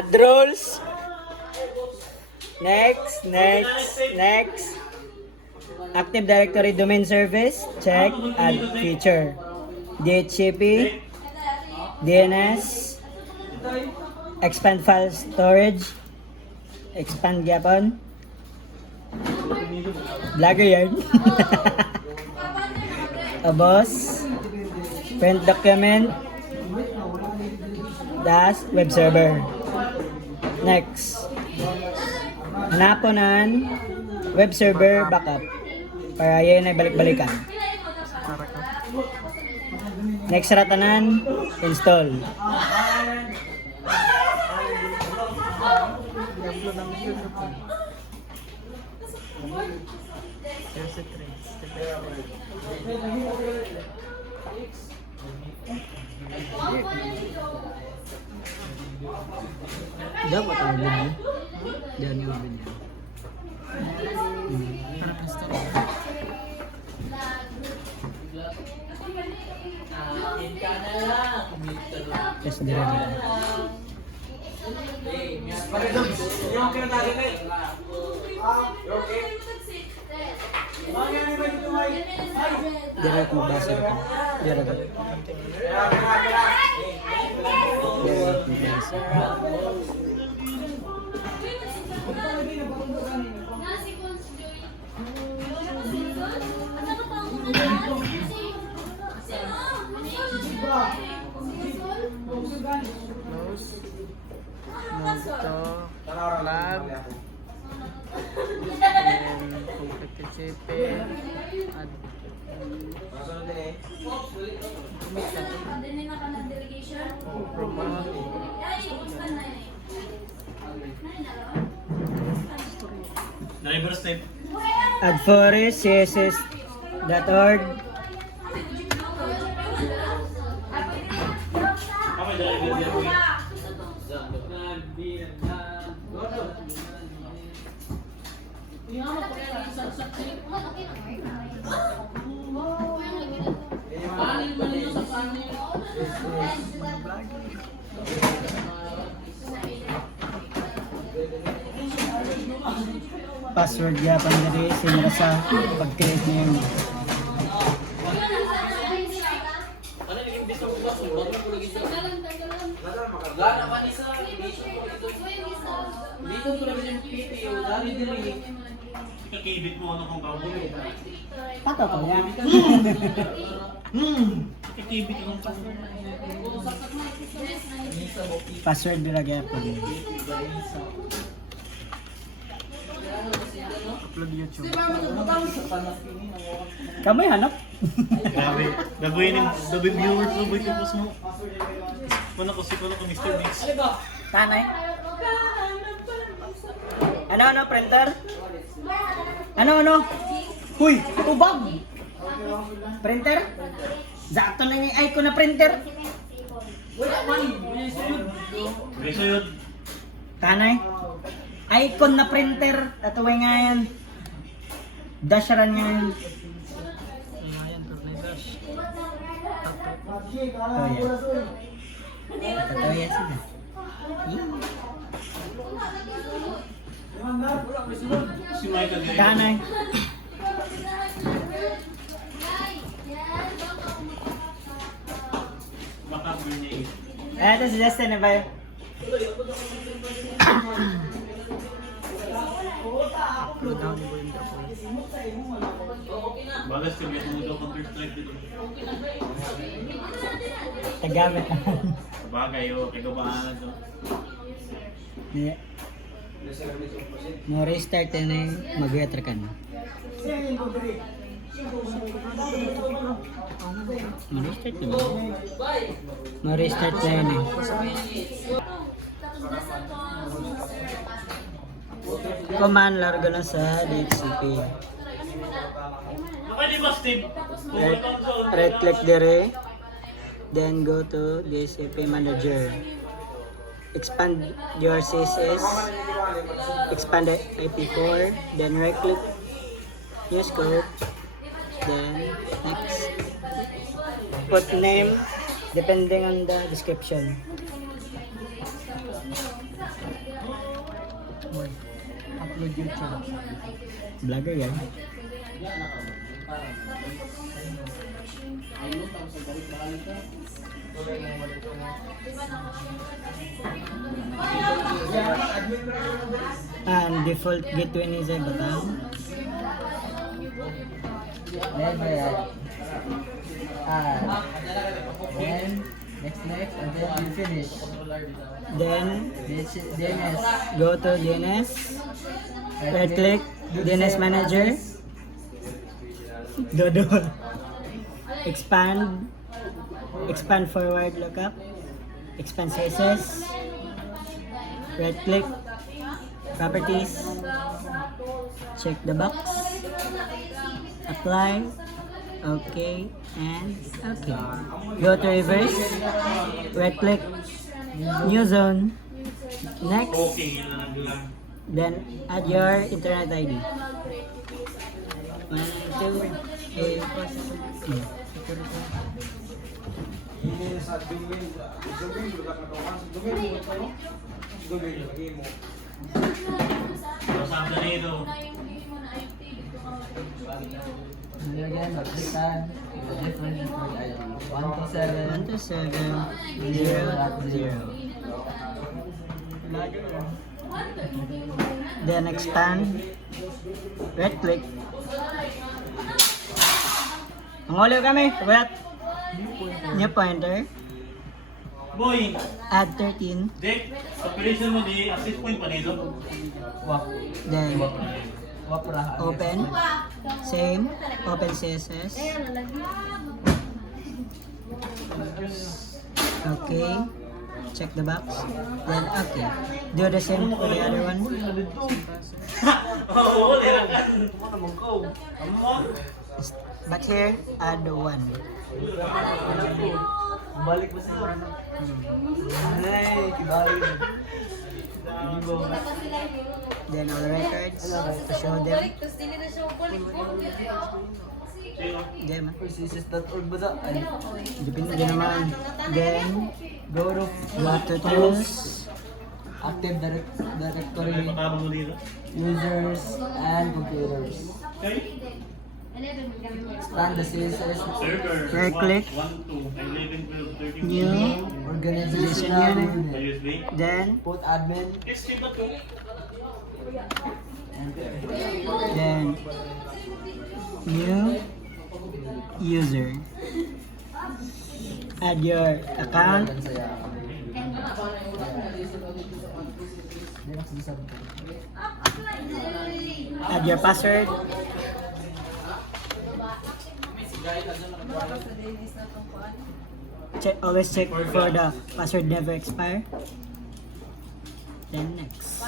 Add roles. Next. Active Directory Domain Service. Check. Add feature. DHCP. DNS. Expand file storage. Expand gyapon. Vlogger yan. Abos. Print document. Das web server. Next. Hanaponan web server backup para yan ay balik-balikan. Next ratanan install. Dapat ang video. Diyan yung video. Test dire nila. Direct mo basa ka. Direct mo basa. Lab and complete TCP add Add forest css.org. Password yapan diri sinira sa pag-create niyo. Kakibit mo ano kung kabulo. Pato to yan. Kakibit mo kung Password dira gyapon. upload YouTube. Kamay hanap. grabe. Daboy viewers mo boy tapos mo. Kuno ko Mr. Beast. Tanay. Ano printer? Ano? Huy, tubag. Printer? Zakto na yung icon na printer. Beso yun. Tanay. Icon na printer. Tatuway nga yan. Dash ran nga yan. Ayan, turn dash. Tatuway yan sila. Si Michael Gay. Tanay. Baka grenade. Ito si Justin na ba yun? Upload down yung window ko. Bagas kami at mga Counter-Strike dito. Tagamit na. Bagay o, kaya ba nga to? No restart na yung mag-weather ka na. Ma-restart na ba? Ma-restart na yun eh. Command largo lang sa DHCP. Pwede ba, Steve? Right click dire. Then go to DHCP manager. Expand your CSS. Expand the IP4. Then right click. New scope. Then next. Put name depending on the description. Boy, upload YouTube. Vlogger yan. And default gateway ni sa batang. Then then next, and then you finish. Then DNS. go to DNS. Right click DNS manager. Dodo. Expand forward lookup. Expand CSS. Right click properties. Check the box. Apply. Okay and okay. Go to reverse. Right click. New zone. Next. Then add your internet ID. 1, 2, 3. Kasama na ito. And then again, click on the different network ID. 127. 127.0.0. Then expand. Right click. Mangolo kami. Wait. New pointer. Boy, Add 13. Dick, operation mo di assist point pa dito. Then Wapra. open. Same. Open CSS. Okay. Check the box. Then okay. Do the same for the other one. Oo, lirangan. But here, add 1. Balik ba sila? Hey, kibalik. Then all the records to show them. Them. Sysis.org ba sa? Ay, Depende naman. Then go to to tools. Active Directory, Pakabo mo dito. users, and computers. Okay. Expand the CSS Server. Right click. 1, 2, 11, 12, 13. New. organizational Unit. unit. USB. Then Put admin. Extreme ba to? then new user. Add your account. Yan saya. Hindi na sinasabi ko. Add your password. Always check for the password never expire. Then next.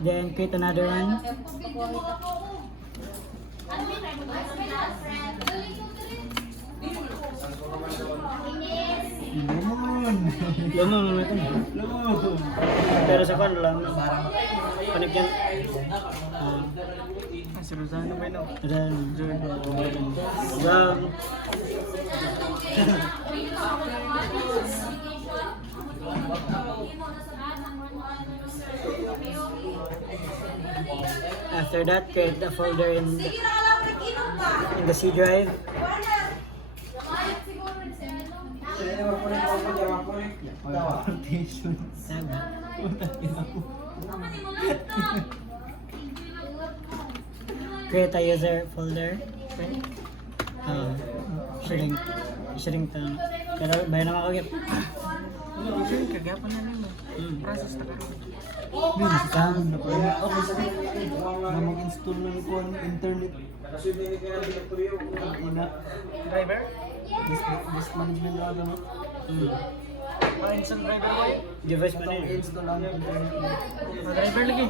Then create another one. Lumon mo ito. Pero sa kan lang. Panik yan. Si Rosano ba yun? Then, well, after that, create a folder in the C drive. Tama. Create a user folder. Sharing to. Pero bayan naman ako yun. Sure, kagapon na lang. Process na karoon. Account. Na mag-install ng kuan internet. Ina. Driver? Disk management na ano. Install driver ko eh. Device pa na yun. Install ang internet. Driver lagi.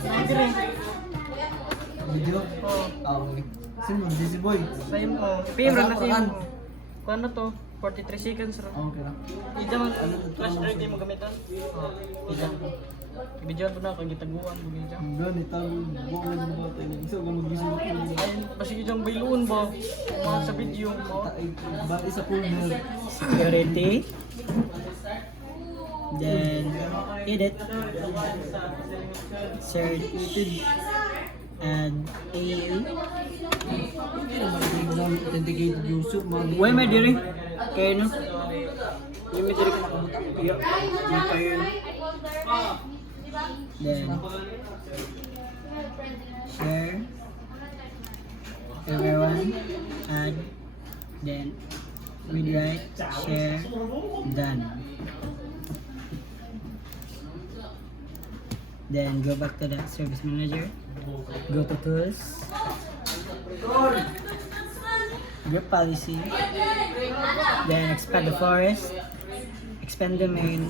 Driver eh. Video? Oo. Okay. Sino? Busy boy? Sa'yo mo. PM rin natin. Kung ano to? 43 seconds ro. Okay lang. Ida man. Flash drive di mo gamitan? Oo. Ida. Bidyan po na kung gitaguan mo bidyan. Ganit ang buwan ng bata niya. Isa ka mag-isip ko. Ay, pasige diyang bayloon ba? Mga sa video mo. Bati sa corner. Security. Then edit. Search. Add AU. Authenticated user. Why may diri? Kaya no? Yung may diri ka nakabutang. Yup. Yung kayo. Then share. Everyone. Add. Then read write. Share. Done. Then go back to the service manager. Go to tools. Group policy. Then expand the forest. Expand the main.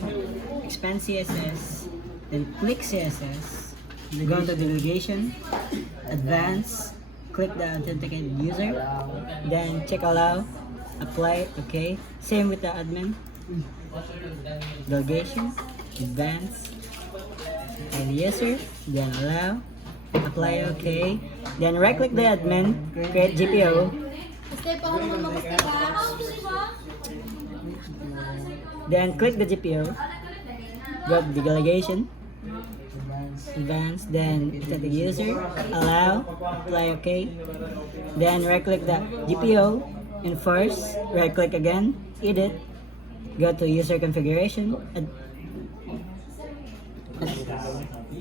Expand CSS. Then click CSS. Go into delegation. Advance. Click the authenticated user. Then check allow. Apply. Okay. Same with the admin. Delegation. Advance. And user. Then allow. Apply. Okay. Then right click the admin. Create GPO. Step ako naman mag-step ha. Then click the GPO. Go to the delegation. Advance. Then set the user. Allow. Apply. Okay. Then right click the GPO. Enforce. Right click again. Edit. Go to user configuration.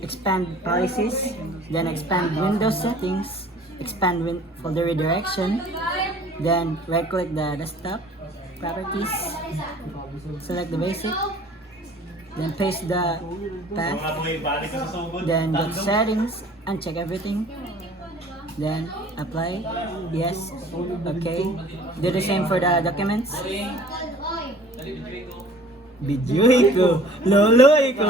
Expand policies. Then expand Windows settings. Expand folder redirection. Then right click the desktop properties. Select the basic. Then paste the path. Mga boy, balik ka sa sugod. Then go to settings. Uncheck everything. Then apply. Yes. Okay. Do the same for the documents. Videoy ko. Loloy ko.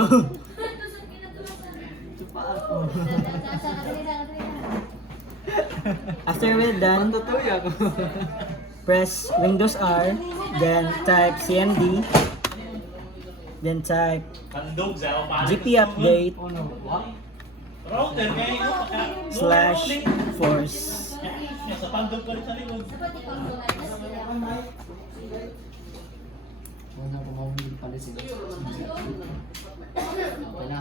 After we're done, press Windows R, then type CMD, then type Kandog sa GP update router kaya ito / force. sa pandog pa rin sa likod. Wala pa akong policy. Wala.